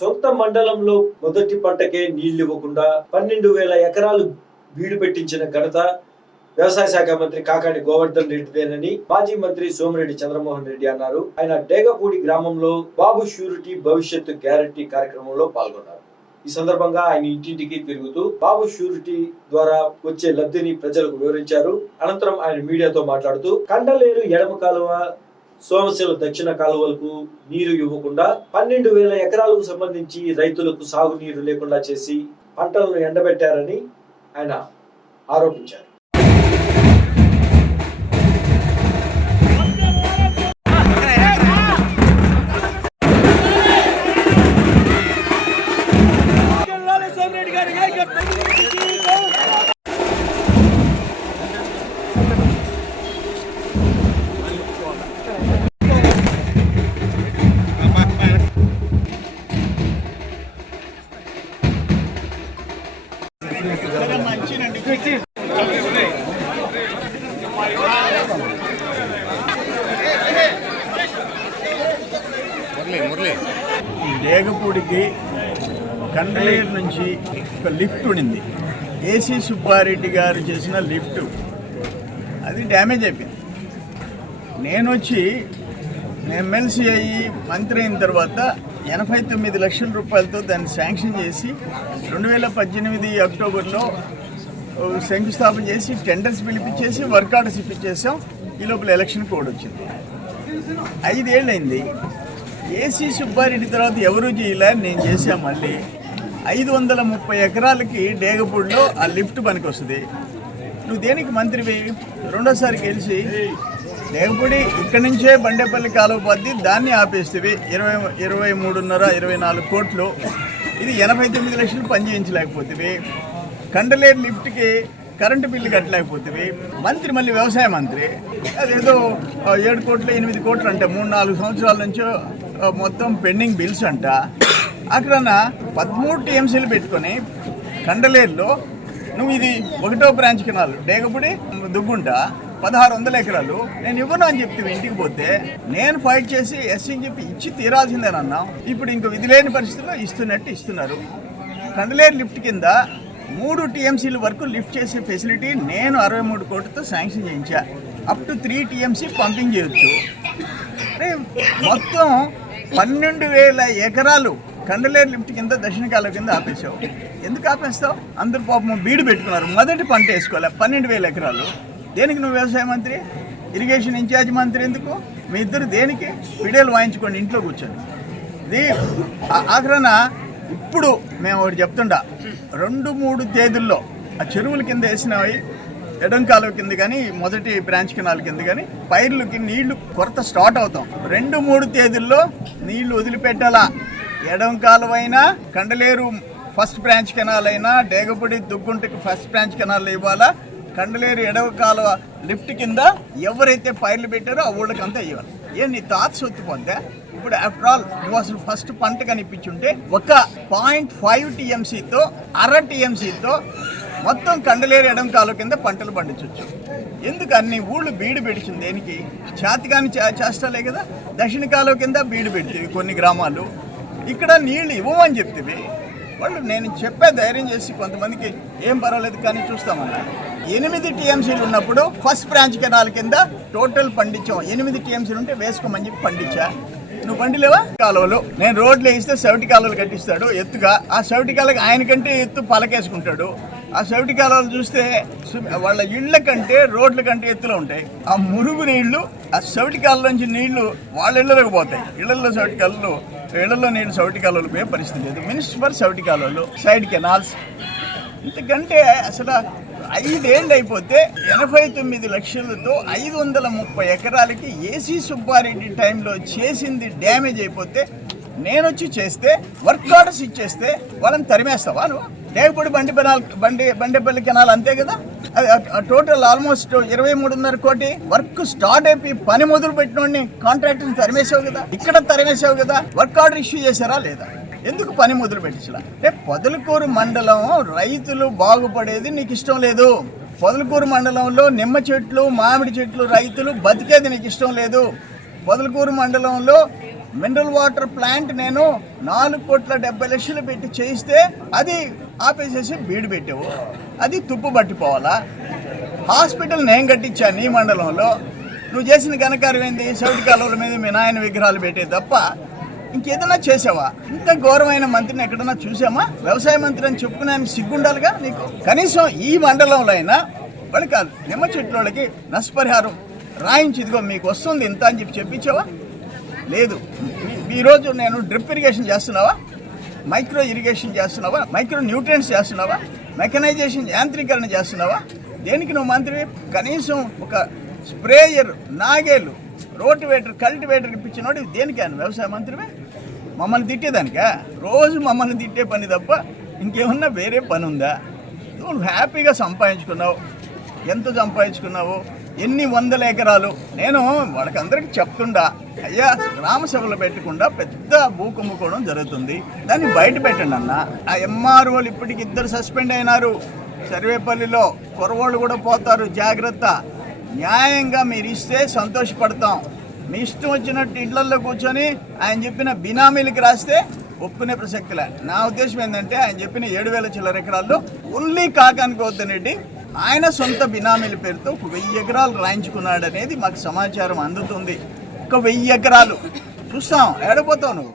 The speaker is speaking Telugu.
సొంత మండలంలో మొదటి పంటకే నీళ్ళు ఇవ్వకుండా పన్నెండు వేల ఎకరాలు బీడు పెట్టించిన ఘనత వ్యవసాయ శాఖ మంత్రి కాకాని గోవర్ధన్ రెడ్డిదేనని మాజీ మంత్రి సోమిరెడ్డి చంద్రమోహన్ రెడ్డి అన్నారు. ఆయన డేగపూడి గ్రామంలో బాబు షూరిటీ భవిష్యత్తు గ్యారంటీ కార్యక్రమంలో పాల్గొన్నారు. ఈ సందర్భంగా ఆయన ఇంటింటికి తిరుగుతూ బాబు షూరిటీ ద్వారా వచ్చే లబ్ధిని ప్రజలకు వివరించారు. అనంతరం ఆయన మీడియాతో మాట్లాడుతూ కండలేరు ఎడమ కాలువ సోమశిల దక్షిణ కాలువలకు నీరు ఇవ్వకుండా పన్నెండు వేల ఎకరాలకు సంబంధించి రైతులకు సాగునీరు లేకుండా చేసి పంటలను ఎండబెట్టారని ఆయన ఆరోపించారు. డేగపూడికి కండలేరు నుంచి ఒక లిఫ్ట్ ఉండింది. ఏసీ సుబ్బారెడ్డి గారు చేసిన లిఫ్ట్. అది డ్యామేజ్ అయిపోయింది. నేను వచ్చి ఎమ్మెల్సీ అయ్యి మంత్రి అయిన తర్వాత ఎనభై తొమ్మిది లక్షల రూపాయలతో దాన్ని శాంక్షన్ చేసి రెండు వేల పద్దెనిమిది అక్టోబర్లో శంకుస్థాపన చేసి టెండర్స్ పిలిపించేసి వర్క్ ఆర్డర్స్ ఇప్పించేసాం ఈ లోపల ఎలక్షన్ కోడ్ వచ్చింది. ఐదేళ్ళైంది ఏసీ సుబ్బారెడ్డి తర్వాత ఎవరు చేయలే నేను చేశాను మళ్ళీ. ఐదు వందల ముప్పై ఎకరాలకి డేగపూడిలో ఆ లిఫ్ట్ పనికి వస్తుంది. నువ్వు దేనికి మంత్రివి రెండోసారి గెలిచి డేగపూడి ఇక్కడి నుంచే బండేపల్లి కాలువ పద్ది దాన్ని ఆపేస్తేవి ఇరవై ఇరవై మూడున్నర ఇరవై నాలుగు కోట్లు. ఇది ఎనభై తొమ్మిది లక్షలు పనిచేయించలేకపోతేవి కండలేరు లిఫ్ట్కి కరెంటు బిల్లు కట్టలేకపోతే మంత్రి మళ్ళీ వ్యవసాయ మంత్రి. అదేదో ఏడు కోట్లు ఎనిమిది కోట్లు అంటే మూడు నాలుగు సంవత్సరాల నుంచో మొత్తం పెండింగ్ బిల్స్ అంట. అక్కడ పదమూడు టీఎంసీలు పెట్టుకొని కండలేరులో నువ్వు ఇది ఒకటో బ్రాంచ్ కెనాల్ డేగపుడి దుగ్గుంట పదహారు వందల ఎకరాలు. నేను ఇవ్వను అని చెప్తే ఇంటికి పోతే నేను ఫైట్ చేసి ఎస్ చెప్పి ఇచ్చి తీరాల్సిందేనన్నా ఇప్పుడు ఇంక విధి లేని పరిస్థితుల్లో ఇస్తున్నట్టు ఇస్తున్నారు. కండలేరు లిఫ్ట్ కింద మూడు టీఎంసీల వరకు లిఫ్ట్ చేసే ఫెసిలిటీ నేను అరవై మూడు కోట్లతో sanction చేయించా. Up to three TMC pumping చేయొచ్చు. మొత్తం పన్నెండు వేల ఎకరాలు కండలేరు లిఫ్ట్ కింద దక్షిణ కాలువ కింద ఆపేసావు ఎందుకు ఆపేస్తావు? అందరు పాపం బీడు పెట్టుకున్నారు. మొదటి పంట వేసుకోవాలి పన్నెండు వేల ఎకరాలు. దేనికి నువ్వు వ్యవసాయ మంత్రి? ఇరిగేషన్ ఇన్ఛార్జ్ మంత్రి ఎందుకు? మీ ఇద్దరు దేనికి? పిడేలు వాయించుకోండి ఇంట్లో కూర్చొని ఇది ఆఖరణ ఇప్పుడు మేము ఒకటి చెప్తుండా. రెండు మూడు తేదీల్లో ఆ చెరువుల కింద వేసినవి ఎడం కాలువ కింద కానీ మొదటి బ్రాంచ్ కెనాల్ కింద కానీ పైర్లకి నీళ్ళు కొరత స్టార్ట్ అవుతాం. రెండు మూడు తేదీల్లో నీళ్ళు వదిలిపెట్టాలా? ఎడం కాలువైనా కండలేరు ఫస్ట్ బ్రాంచ్ కెనాల్ అయినా డేగపూడి దుగ్గుంటకి ఫస్ట్ బ్రాంచ్ కెనాల్ ఇవ్వాలా? కండలేరు ఎడవ కాలువ లిఫ్ట్ కింద ఎవరైతే పైర్లు పెట్టారో ఆ ఊళ్ళకంతా ఇవ్వాలి. ఏ నీ తాత సొత్తు పొందా ఇప్పుడు ఆఫ్టర్ ఆల్ నువ్వు అసలు ఫస్ట్ పంట కనిపించుంటే ఒక పాయింట్ ఫైవ్ టీఎంసీతో అర టీఎంసీతో మొత్తం కండలేరు ఎడం కాలువ కింద పంటలు పండించవచ్చు ఎందుకు అన్ని ఊళ్ళు బీడు పెడిచింది? దేనికి? చేతికాని చే- చేష్టలే కదా. దక్షిణ కాలువ కింద బీడు పెడితే కొన్ని గ్రామాలు. ఇక్కడ నీళ్ళు ఇవ్వమని చెప్తివి. వాళ్ళు నేను చెప్పే ధైర్యం చేసి కొంతమందికి ఏం పర్వాలేదు కానీ చూస్తామన్నా. ఎనిమిది టీఎంసీలు ఉన్నప్పుడు ఫస్ట్ బ్రాంచ్ కెనాల్ కింద టోటల్ పండించాం. ఎనిమిది టీఎంసీలు ఉంటే వేసుకోమని చెప్పి పండించా. నువ్వు పండిలేవా? కాలువలు. నేను రోడ్లు వేస్తే సౌటి కాలువలు కట్టిస్తాడు ఎత్తుగా. ఆ సౌటి కాలువకి ఆయన కంటే ఎత్తు పలకేసుకుంటాడు. ఆ సౌటి కాలువలు చూస్తే వాళ్ళ ఇళ్ళ కంటే రోడ్ల కంటే ఎత్తులో ఉంటాయి. ఆ మురుగు నీళ్ళు ఆ సౌటి కాలువ నుంచి నీళ్ళు వాళ్ళ ఇళ్ళలోకి పోతాయి. ఇళ్ళలో సౌటి కాలువలు ఇళ్ళలో నీళ్ళు సౌటి కాలువలు పోయే పరిస్థితి లేదు. మినిస్టర్ సౌటి కాలువలు సైడ్ కెనాల్స్ ఇంతకంటే అసలు ఐదేళ్ళు అయిపోతే ఎనభై తొమ్మిది లక్షలతో ఐదు వందల ముప్పై ఎకరాలకి ఏసీ సుబ్బారెడ్డి టైంలో చేసింది డ్యామేజ్ అయిపోతే నేను వచ్చి చేస్తే వర్క్ ఆర్డర్స్ ఇచ్చేస్తే వాళ్ళని తరిమేస్తావా నువ్వు? లేకపోతే బండి పెనాల్ బండి బండిపల్లి కెనాల్ అంతే కదా? అది టోటల్ ఆల్మోస్ట్ ఇరవై మూడున్నర కోటి వర్క్ స్టార్ట్ అయిపోయి పని మొదలు పెట్టినోడిని కాంట్రాక్టర్ని తరిమేసావు కదా? ఇక్కడ తరిమేసావు కదా? వర్క్ ఆర్డర్ ఇష్యూ చేశారా లేదా? ఎందుకు పని మొదలు పెట్టించలా? అంటే పొదలకూరు మండలం రైతులు బాగుపడేది నీకు ఇష్టం లేదు. పొదలకూరు మండలంలో నిమ్మ చెట్లు మామిడి చెట్లు రైతులు బతికేది నీకు ఇష్టం లేదు. పొదలకూరు మండలంలో మినరల్ వాటర్ ప్లాంట్ నేను నాలుగు కోట్ల డెబ్బై లక్షలు పెట్టి చేయిస్తే అది ఆపేసేసి బీడు పెట్టావు. అది తుప్పు పట్టిపోవాలా? హాస్పిటల్ నేను కట్టించాను ఈ మండలంలో. నువ్వు చేసిన ఘనకార్యం ఏంది? సౌటి కాలువల మీద మీ నాయన విగ్రహాలు పెట్టే తప్ప ఇంకేదైనా చేసావా ఇంత ఘోరమైన మంత్రిని ఎక్కడన్నా చూసామా వ్యవసాయ మంత్రి అని చెప్పుకునే ఆయనకి సిగ్గుండాలిగా నీకు? కనీసం ఈ మండలంలో అయినా వాళ్ళు కాదు నిమ్మ చెట్ల వాళ్ళకి నష్టపరిహారం రాయించి ఇదిగో మీకు వస్తుంది ఇంత అని చెప్పి చెప్పించావా? లేదు. ఈరోజు నేను డ్రిప్ ఇరిగేషన్ చేస్తున్నావా? మైక్రో ఇరిగేషన్ చేస్తున్నావా? మైక్రో న్యూట్రియన్స్ చేస్తున్నావా? మెకనైజేషన్ యాంత్రీకరణ చేస్తున్నావా? దేనికి నువ్వు మంత్రి? కనీసం ఒక స్ప్రేయర్ నాగేలు రోటివేటర్ కల్టివేటర్ ఇప్పించినోడు దేనికి ఆయన? వ్యవసాయ మంత్రివే? మమ్మల్ని తిట్టేదానికా రోజు మమ్మల్ని తిట్టే పని తప్ప ఇంకేమన్నా వేరే పని ఉందా? నువ్వు హ్యాపీగా సంపాదించుకున్నావు. ఎంత సంపాదించుకున్నావు? ఎన్ని వందల ఎకరాలు? నేను వాళ్ళకందరికీ చెప్తుండా. అయ్యా గ్రామసభలో పెట్టకుండా పెద్ద భూ జరుగుతుంది. దాన్ని బయట పెట్టండి అన్న. ఆ ఎంఆర్ఓలు ఇప్పటికి ఇద్దరు సస్పెండ్ అయినారు. సర్వేపల్లిలో కురవాళ్ళు కూడా పోతారు. జాగ్రత్త. న్యాయంగా మీరు ఇస్తే సంతోషపడతాం. మీ ఇష్టం వచ్చినట్టు ఇళ్ళలో కూర్చొని ఆయన చెప్పిన బినామీలకి రాస్తే ఒప్పుకునే ప్రసక్తిలే. నా ఉద్దేశం ఏంటంటే ఆయన చెప్పిన ఏడు వేల చిల్లర ఎకరాల్లో ఓన్లీ కాకానికి వద్దనండి ఆయన సొంత బినామీల పేరుతో ఒక వెయ్యి ఎకరాలు రాయించుకున్నాడనేది మాకు సమాచారం అందుతుంది. ఒక వెయ్యి ఎకరాలు. చూస్తాం ఏడపోతావు నువ్వు.